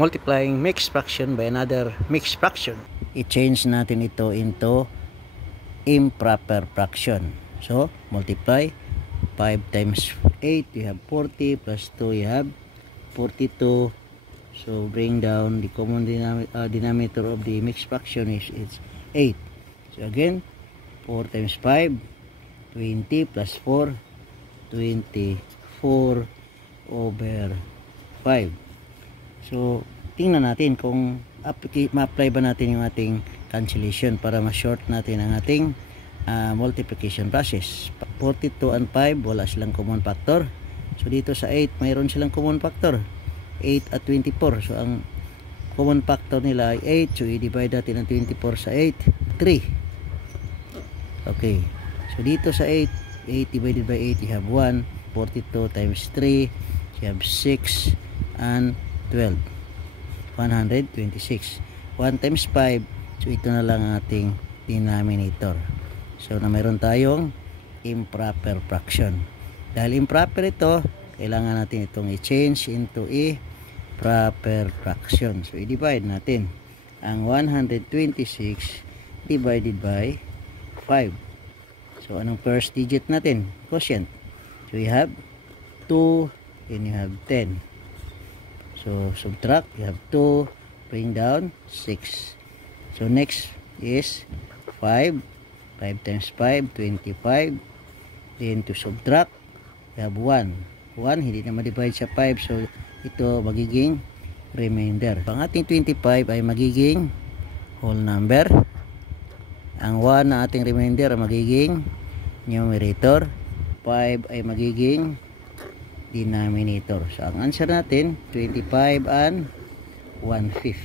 multiplying mixed fraction by another mixed fraction. I-change natin ito into improper fraction. So, multiply 5 times 8, you have 40, plus 2, you have 42. So, bring down the common denominator of the mixed fraction is 8. So, again, 4 times 5, 20, plus 4, 24 over 5. So, tingnan natin kung ma-apply ba natin yung ating cancellation para ma-short natin ang ating multiplication process. 42 and 5, wala silang common factor. So, dito sa 8, mayroon silang common factor. 8 at 24. So, ang common factor nila ay 8. So, i-divide natin ang 24 sa 8. 3. Okay. So, dito sa 8, 8 divided by 8, you have 1. 42 times 3, you have 6 and 12. 126. 1 times 5, so ito na lang ating denominator. So na mayroon tayong improper fraction. Dahil improper ito, kailangan natin itong i-change into a proper fraction. So i-divide natin ang 126 divided by 5. So anong first digit natin? Quotient. So we have 2, then you have 10. So, subtract, you have 2, bring down 6. So, next is 5. 5 times 5, 25. Then, to subtract, you have 1. 1, hindi na ma-divide sa 5. So, ito magiging remainder. Ang ating 25 ay magiging whole number. Ang 1 na ating remainder ay magiging numerator. 5 ay magiging denominator. So, ang answer natin, 25 and 1/5.